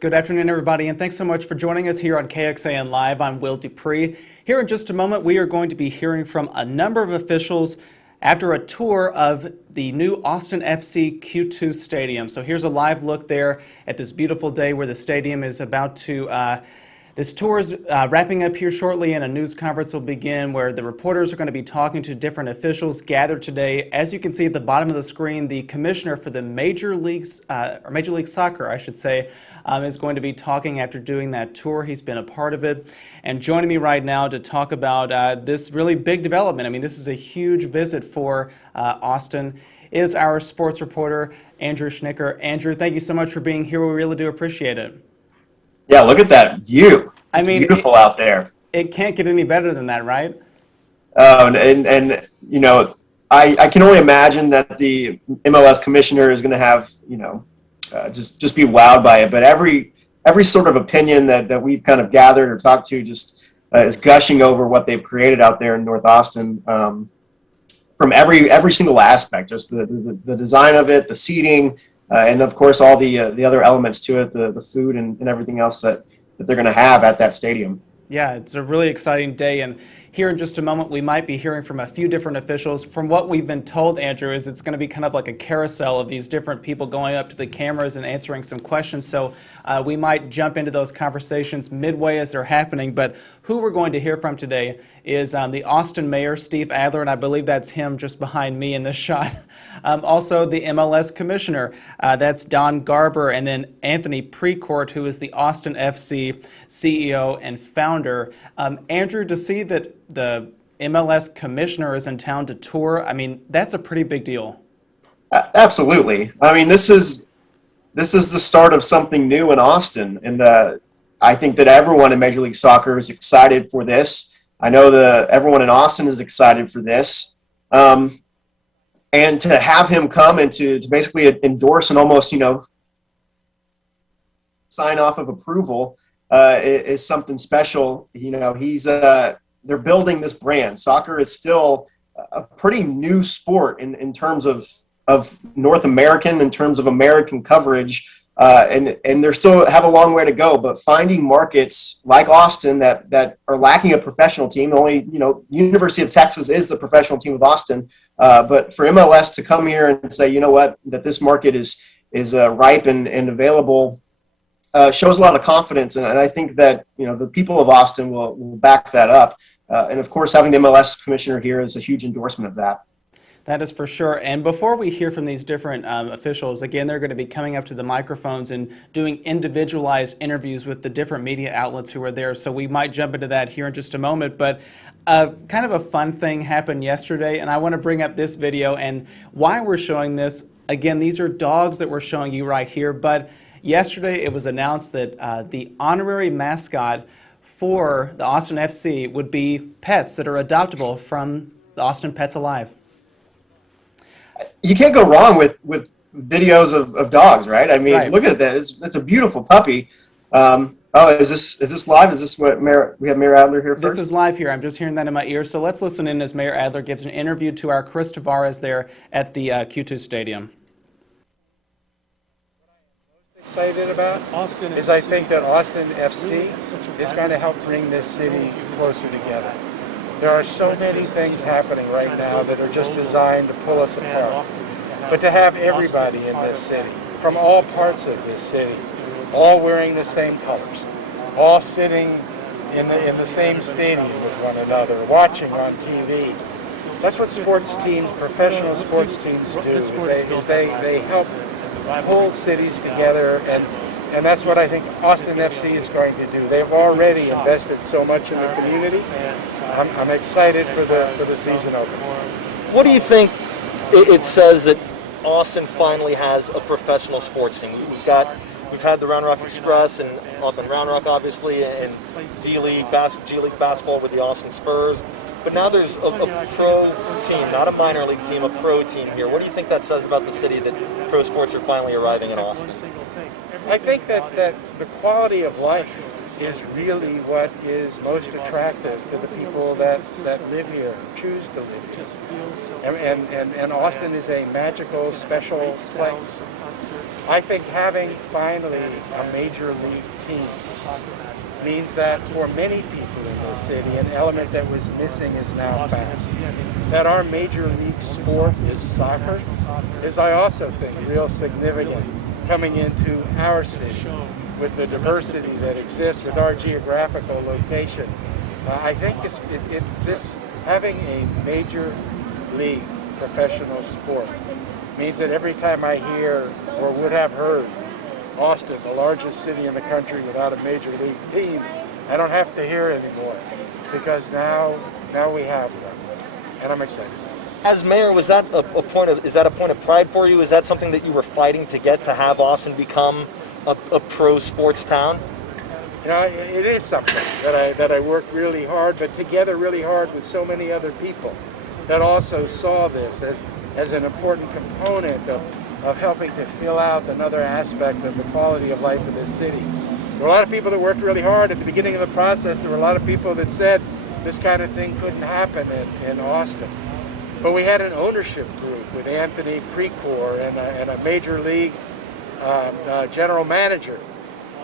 Good afternoon, everybody, and thanks so much for joining us here on KXAN Live. I'm Will Dupree. Here in just a moment, we are going to be hearing from a number of officials after a tour of the new Austin FC Q2 Stadium. So here's a live look there at this beautiful day where the stadium is about to this tour is wrapping up here shortly, and a news conference will begin where the reporters are going to be talking to different officials gathered today. As you can see at the bottom of the screen, the commissioner for the Major League Soccer, I should say, is going to be talking after doing that tour. He's been a part of it. And joining me right now to talk about this really big development, I mean, this is a huge visit for Austin, is our sports reporter, Andrew Schnicker. Andrew, thank you so much for being here. We really do appreciate it. Yeah, look at that view. It's beautiful out there. It can't get any better than that, right? And you know, I can only imagine that the MLS Commissioner is going to have, you know, just be wowed by it. But every sort of opinion that we've kind of gathered or talked to just is gushing over what they've created out there in North Austin, from every single aspect, just the design of it, the seating, and of course all the other elements to it, the food and everything else that they're going to have at that stadium. Yeah, it's a really exciting day, and here in just a moment we might be hearing from a few different officials. From what we've been told, Andrew, is it's going to be kind of like a carousel of these different people going up to the cameras and answering some questions, so we might jump into those conversations midway as they're happening. But who we're going to hear from today is the Austin Mayor Steve Adler, and I believe that's him just behind me in this shot. Also the MLS Commissioner, that's Don Garber, and then Anthony Precourt, who is the Austin FC CEO and founder. Andrew, to see that the MLS Commissioner is in town to tour, I mean, that's a pretty big deal. Absolutely. I mean, this is the start of something new in Austin, and I think that everyone in Major League Soccer is excited for this. I know that everyone in Austin is excited for this. And to have him come and to basically endorse and almost, you know, sign off of approval is something special. You know, they're building this brand. Soccer is still a pretty new sport in terms of North American, in terms of American coverage. And they still have a long way to go, but finding markets like Austin that are lacking a professional team. Only, you know, University of Texas is the professional team of Austin, but for MLS to come here and say, you know what, that this market is ripe and available, shows a lot of confidence, and I think that, you know, the people of Austin will back that up, and of course having the MLS Commissioner here is a huge endorsement of that. That is for sure. And before we hear from these different officials, again, they're going to be coming up to the microphones and doing individualized interviews with the different media outlets who are there. So we might jump into that here in just a moment. But kind of a fun thing happened yesterday, and I want to bring up this video. And why we're showing this, again, these are dogs that we're showing you right here. But yesterday it was announced that the honorary mascot for the Austin FC would be pets that are adoptable from the Austin Pets Alive. You can't go wrong with videos of dogs, right? I mean, right. Look at that. It's a beautiful puppy. Oh, is this live? Is this what we have Mayor Adler here first? This is live here. I'm just hearing that in my ear. So let's listen in as Mayor Adler gives an interview to our Chris Tavares there at the Q2 Stadium. What I'm most excited about Austin is I think that Austin FC is going to help bring this city closer together. There are so many things happening right now that are just designed to pull us apart. But to have everybody in this city, from all parts of this city, all wearing the same colors, all sitting in the same stadium with one another, watching on TV. That's what sports teams, professional sports teams do, is they help hold cities together, and that's what I think Austin FC is going to do. They've already invested so much in the community. I'm excited for the season opener. What do you think it says that Austin finally has a professional sports team? We've had the Round Rock Express and Austin Round Rock, obviously, and G League basketball with the Austin Spurs. But now there's a pro team, not a minor league team, a pro team here. What do you think that says about the city that pro sports are finally arriving in Austin? I think that the quality of life is really what is most attractive to the people that live here, choose to live here. And Austin is a magical, special place. I think having finally a major league team means that for many people in this city, an element that was missing is now found. That our major league sport is soccer is, I also think, real significant coming into our city with the diversity that exists with our geographical location. I think this having a major league professional sport means that every time I hear or would have heard Austin, the largest city in the country without a major league team, I don't have to hear it anymore, because now we have one, and I'm excited. As mayor, was that a point of pride for you? Is that something that you were fighting to get, to have Austin become a pro sports town? You know, it is something that I worked really hard, but together really hard with so many other people that also saw this as an important component of helping to fill out another aspect of the quality of life of this city. There were a lot of people that worked really hard at the beginning of the process. There were a lot of people that said this kind of thing couldn't happen in Austin. But we had an ownership group with Anthony Precourt and a major league general manager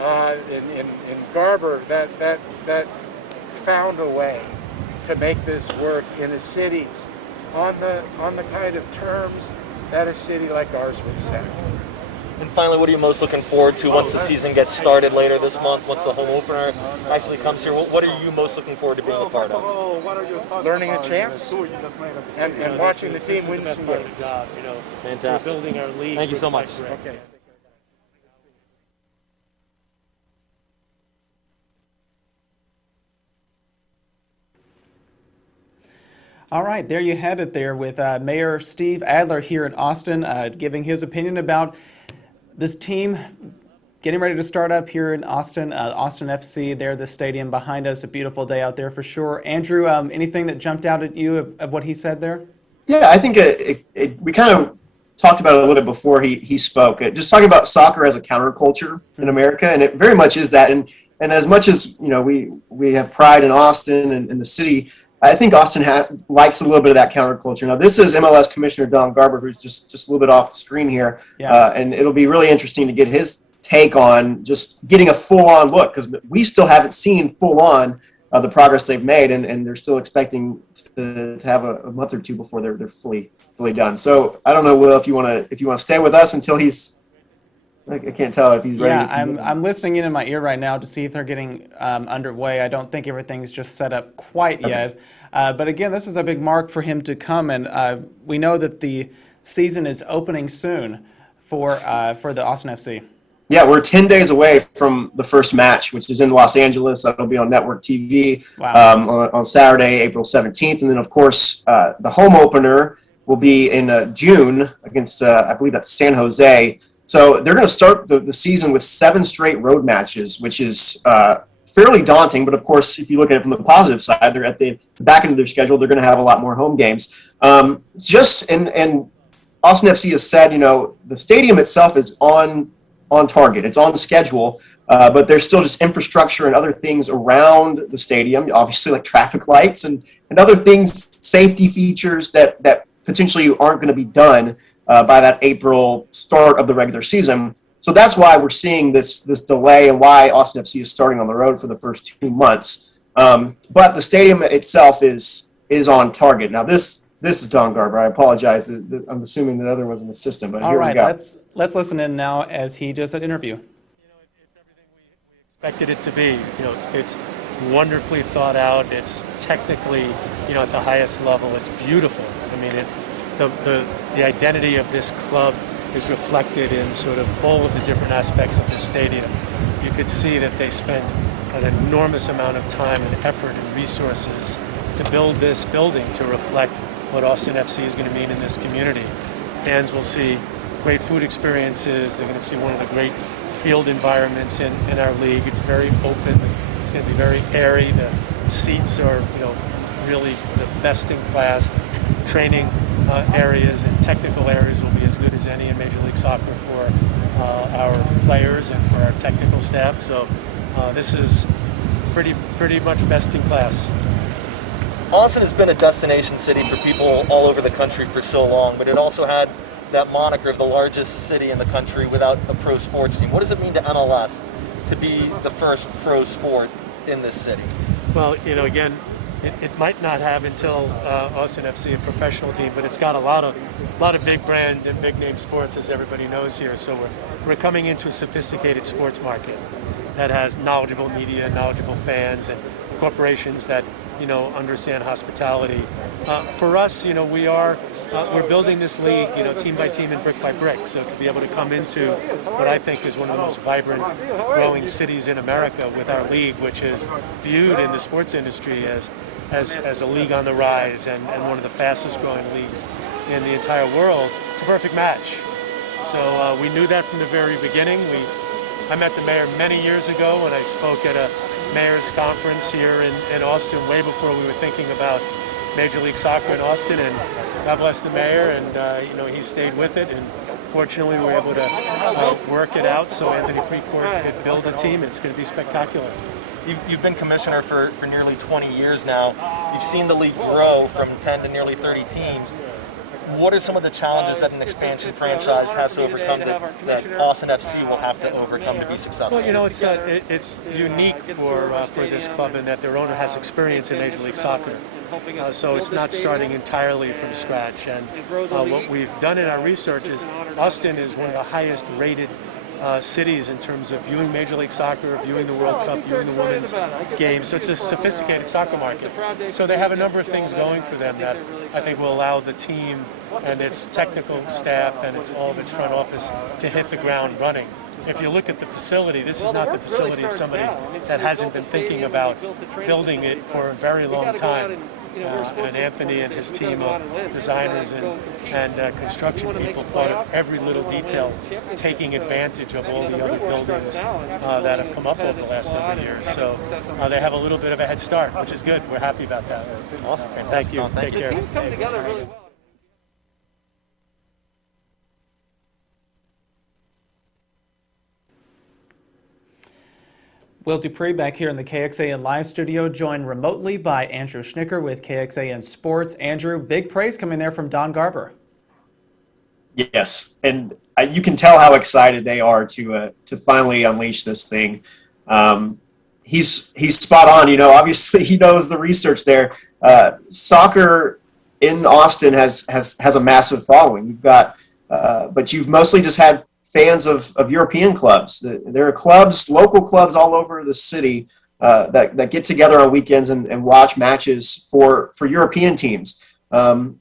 in Garber that found a way to make this work in a city on the kind of terms that a city like ours would set. And finally, what are you most looking forward to once the season gets started later this month, once the home opener actually comes here? What are you most looking forward to being a part of? Learning a chance and watching the team win some games. Fantastic. Thank you so much. Okay. All right, there you had it there with Mayor Steve Adler here in Austin, giving his opinion about this team getting ready to start up here in Austin. Austin FC, there, the stadium behind us, a beautiful day out there for sure. Andrew, anything that jumped out at you of what he said there? Yeah, I think we kind of talked about it a little bit before he spoke. Just talking about soccer as a counterculture in America, and it very much is that. And as much as we have pride in Austin and the city, I think Austin likes a little bit of that counterculture. Now, this is MLS Commissioner Garber, who's just a little bit off the screen here, and it'll be really interesting to get his take on just getting a full-on look, because we still haven't seen full-on the progress they've made, and they're still expecting to have a month or two before they're fully done. So I don't know, Will, if you want to stay with us until he's. I can't tell if he's ready. Yeah, I'm listening in my ear right now to see if they're getting underway. I don't think everything's just set up quite yet. But again, this is a big mark for him to come, and we know that the season is opening soon for the Austin FC. Yeah, we're 10 days away from the first match, which is in Los Angeles. That'll be on network TV on Saturday, April 17th. And then, of course, the home opener will be in June against, I believe that's San Jose. So they're going to start the season with 7 straight road matches, which is fairly daunting. But, of course, if you look at it from the positive side, they're at the back end of their schedule. They're going to have a lot more home games. And Austin FC has said, the stadium itself is on target. It's on schedule, but there's still just infrastructure and other things around the stadium, obviously like traffic lights and other things, safety features that potentially aren't going to be done by that April start of the regular season. So that's why we're seeing this delay and why Austin FC is starting on the road for the first 2 months. But the stadium itself is on target. Now this is Don Garber. I apologize. I'm assuming the other was an assistant, but all here right, we go. Let's listen in now as he does an interview. It's everything we expected it to be. It's wonderfully thought out. It's technically, at the highest level. It's beautiful. I mean, the identity of this club is reflected in sort of all of the different aspects of the stadium. You could see that they spent an enormous amount of time and effort and resources to build this building to reflect what Austin FC is going to mean in this community. Fans will see great food experiences. They're going to see one of the great field environments in our league. It's very open. It's going to be very airy. The seats are, really the best in class. The training areas and technical areas will be as good as any in Major League Soccer for our players and for our technical staff. So this is pretty much best in class. Austin has been a destination city for people all over the country for so long, but it also had that moniker of the largest city in the country without a pro sports team. What does it mean to MLS to be the first pro sport in this city? Well, again, it might not have until Austin FC a professional team, but it's got a lot of big brand and big name sports, as everybody knows here. So we're coming into a sophisticated sports market that has knowledgeable media, knowledgeable fans, and corporations that understand hospitality. For us, we're building this league, team by team and brick by brick. So to be able to come into what I think is one of the most vibrant, growing cities in America with our league, which is viewed in the sports industry as a league on the rise and one of the fastest growing leagues in the entire world, it's a perfect match. So we knew that from the very beginning. I met the mayor many years ago when I spoke at a mayor's conference here in Austin, way before we were thinking about Major League Soccer in Austin, and God bless the mayor, and he stayed with it, and fortunately we were able to work it out so Anthony Precourt could build a team. It's going to be spectacular. You've been commissioner for nearly 20 years now. You've seen the league grow from 10 to nearly 30 teams. What are some of the challenges that an expansion franchise has to overcome that Austin FC will have to overcome to be successful? Well, it's unique for this club in that their owner has experience in Major League Soccer. So it's not starting entirely from scratch. And what we've done in our research is Austin is one of the highest rated cities in terms of viewing Major League Soccer, viewing the World Cup, viewing the women's games. So it's a sophisticated soccer market. So they have a number of things going for them that I think will allow the team and its technical staff and all of its front office to hit the ground running. If you look at the facility, this is not the facility of somebody that hasn't been thinking about building it for a very long time. And Anthony and his team of designers and construction people thought of every little detail, taking advantage of all the other buildings that have come up over the last number of years. So they have a little bit of a head start, which is good. We're happy about that. Awesome. Fantastic. Thank you. Take care. Teams come together really well. Will Dupree back here in the KXAN Live studio, joined remotely by Andrew Schnicker with KXAN Sports. Andrew, big praise coming there from Don Garber. Yes, and you can tell how excited they are to finally unleash this thing. He's spot on. Obviously he knows the research there. Soccer in Austin has a massive following. You've got, but you've mostly just had fans of European clubs. There are clubs, local clubs all over the city that get together on weekends and watch matches for European teams. And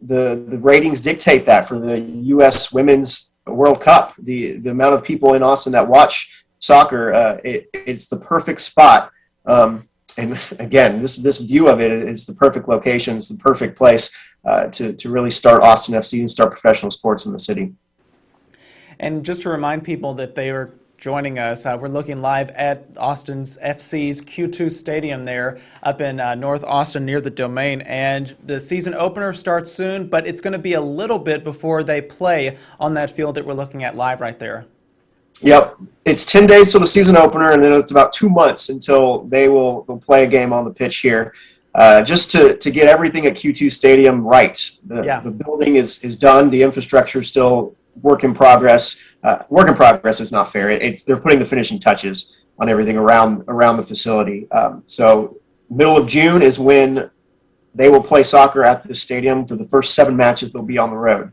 the ratings dictate that for the U.S. Women's World Cup. The amount of people in Austin that watch soccer, it's the perfect spot. And again, this view of it is the perfect location. It's the perfect place to really start Austin FC and start professional sports in the city. And just to remind people that they are joining us, we're looking live at Austin's FC's Q2 Stadium there up in North Austin near the Domain. And the season opener starts soon, but it's going to be a little bit before they play on that field that we're looking at live right there. Yep. It's 10 days till the season opener, and then it's about 2 months until they'll play a game on the pitch here. Just to get everything at Q2 Stadium right. The building is done. The infrastructure is still work in progress. Work in progress is not fair. They're putting the finishing touches on everything around the facility. So middle of June is when they will play soccer at the stadium. For the first 7 matches, they'll be on the road.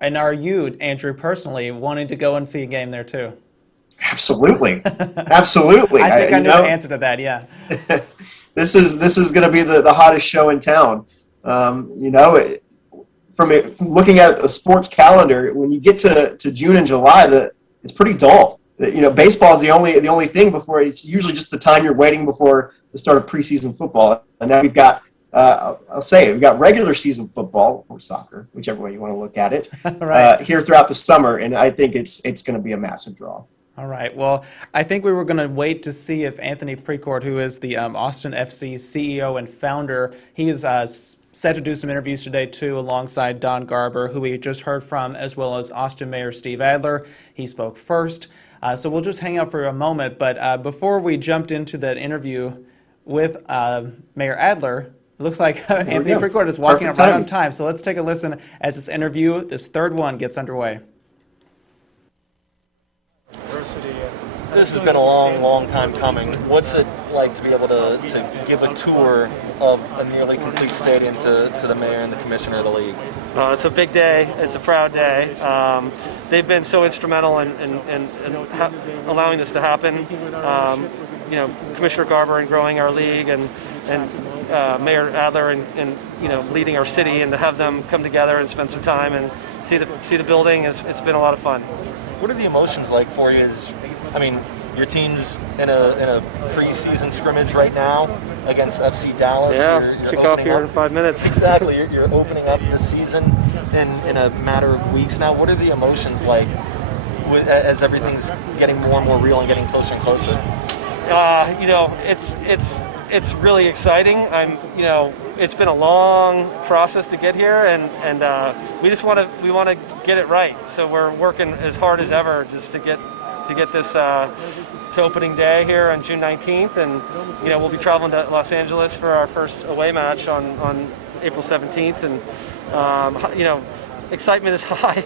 And are you, Andrew, personally wanting to go and see a game there too? Absolutely. Absolutely. I think I know the answer to that, yeah. This is going to be the hottest show in town. From looking at a sports calendar, when you get to June and July, it's pretty dull. Baseball is the only thing before. It's usually just the time you're waiting before the start of preseason football. And now we've got, we've got regular season football or soccer, whichever way you want to look at it, right. Here throughout the summer, and I think it's going to be a massive draw. All right. Well, I think we were going to wait to see if Anthony Precourt, who is the Austin FC CEO and founder, he is set to do some interviews today, too, alongside Don Garber, who we just heard from, as well as Austin Mayor Steve Adler. He spoke first. So we'll just hang out for a moment. But before we jumped into that interview with Mayor Adler, it looks like Anthony Precourt is walking up right on time. So let's take a listen as this interview, this third one, gets underway. This has been a long, long time coming. What's it like to be able to give a tour of a nearly complete stadium to the mayor and the commissioner of the league? It's a big day. It's a proud day. They've been so instrumental in allowing this to happen. Commissioner Garber in growing our league, and Mayor Adler and leading our city, and to have them come together and spend some time and see the building. It's been a lot of fun. What are the emotions like for you? Your team's in a preseason scrimmage right now against FC Dallas. Yeah, kick off here in 5 minutes. Exactly. You're opening up the season in a matter of weeks now. What are the emotions like as everything's getting more and more real and getting closer and closer? It's really exciting. It's been a long process to get here, and we want to get it right. So we're working as hard as ever just to get this to opening day here on June 19th, and we'll be traveling to Los Angeles for our first away match on April 17th, and excitement is high,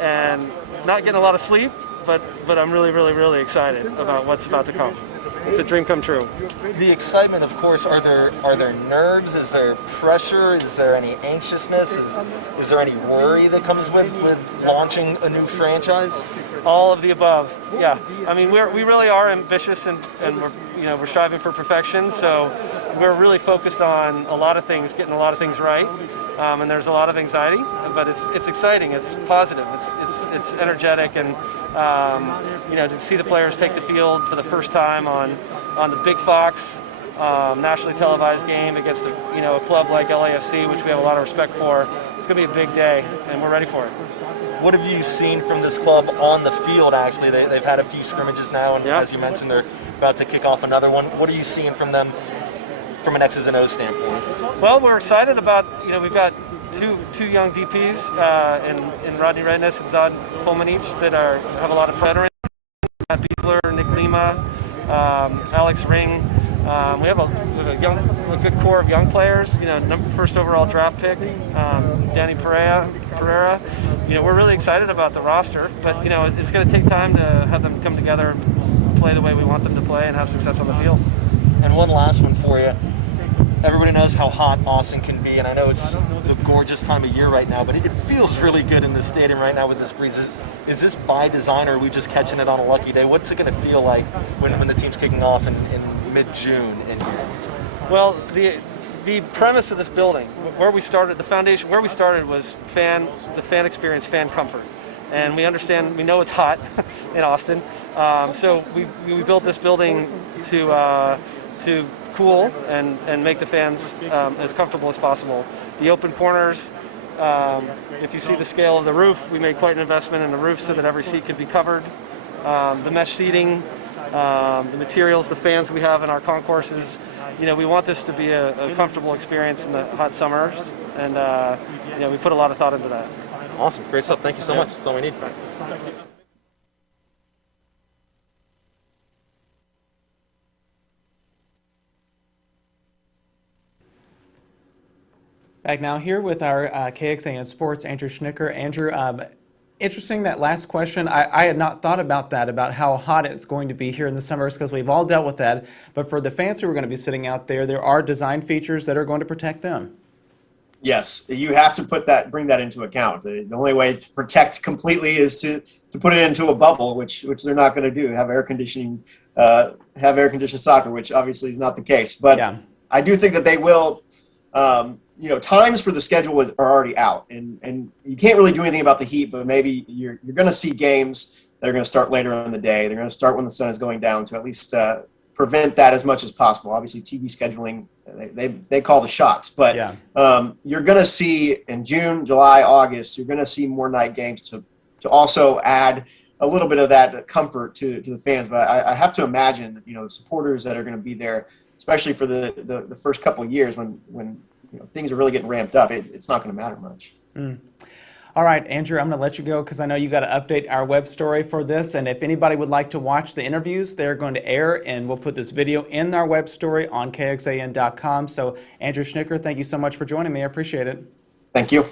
and not getting a lot of sleep, but I'm really, really, really excited about what's about to come. It's a dream come true. The excitement, of course, are there nerves? Is there pressure? Is there any anxiousness? Is there any worry that comes with launching a new franchise? All of the above. Yeah. We really are ambitious, and we're striving for perfection. So we're really focused on a lot of things, getting a lot of things right. And there's a lot of anxiety, but it's exciting. It's positive. It's energetic, and to see the players take the field for the first time on the Big Fox nationally televised game against a club like LAFC, which we have a lot of respect for. It's going to be a big day, and we're ready for it. What have you seen from this club on the field? Actually, they've had a few scrimmages now, and as you mentioned, they're about to kick off another one. What are you seeing from them from an X's and O's standpoint? Well, we're excited about, we've got two young DPs in Readiness and Zod Kolmanich that have a lot of veterans. Matt Beasler, Nick Lima, Alex Ring. We have a good core of young players. First overall draft pick, Danny Pereira. We're really excited about the roster, but it's going to take time to have them come together and play the way we want them to play and have success on the field. And one last one for you. Everybody knows how hot Austin can be, and I know it's the gorgeous time of year right now, but it feels really good in the stadium right now with this breeze. Is this by design, or are we just catching it on a lucky day? What's it going to feel like when the team's kicking off in mid-June in here? Well, the premise of this building, where we started, the foundation, where we started was the fan experience, fan comfort. And we know it's hot in Austin. So we built this building to cool and make the fans as comfortable as possible. The open corners, if you see the scale of the roof, we made quite an investment in the roof so that every seat could be covered. The mesh seating, the materials, the fans we have in our concourses, we want this to be a comfortable experience in the hot summers, and we put a lot of thought into that. Awesome. Great stuff. Thank you so much. That's all we need. Back now here with our KXAN Sports, Andrew Schnicker. Andrew, interesting that last question. I had not thought about that, about how hot it's going to be here in the summers, because we've all dealt with that. But for the fans who are going to be sitting out there are design features that are going to protect them. Yes, you have to bring that into account. The only way to protect completely is to put it into a bubble, which they're not going to do. Have air conditioned soccer, which obviously is not the case. But yeah. I do think that they will. Times for the schedule are already out, and you can't really do anything about the heat. But maybe you're going to see games that are going to start later in the day. They're going to start when the sun is going down to at least prevent that as much as possible. Obviously, TV scheduling, they call the shots. But yeah. You're going to see in June, July, August, you're going to see more night games to also add a little bit of that comfort to the fans. But I have to imagine that, the supporters that are going to be there, especially for the first couple of years when things are really getting ramped up, it's not going to matter much. All right, Andrew, I'm going to let you go because I know you got to update our web story for this. And if anybody would like to watch the interviews, they're going to air, and we'll put this video in our web story on kxan.com. So, Andrew Schnicker, thank you so much for joining me. I appreciate it. Thank you.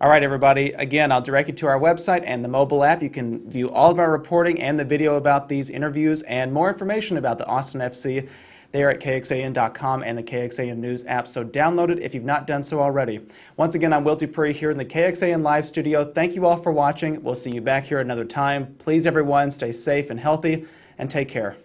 All right, everybody. Again, I'll direct you to our website and the mobile app. You can view all of our reporting and the video about these interviews and more information about the Austin FC there at kxan.com and the KXAN News app. So download it if you've not done so already. Once again, I'm Will Dupree here in the KXAN Live studio. Thank you all for watching. We'll see you back here another time. Please, everyone, stay safe and healthy, and take care.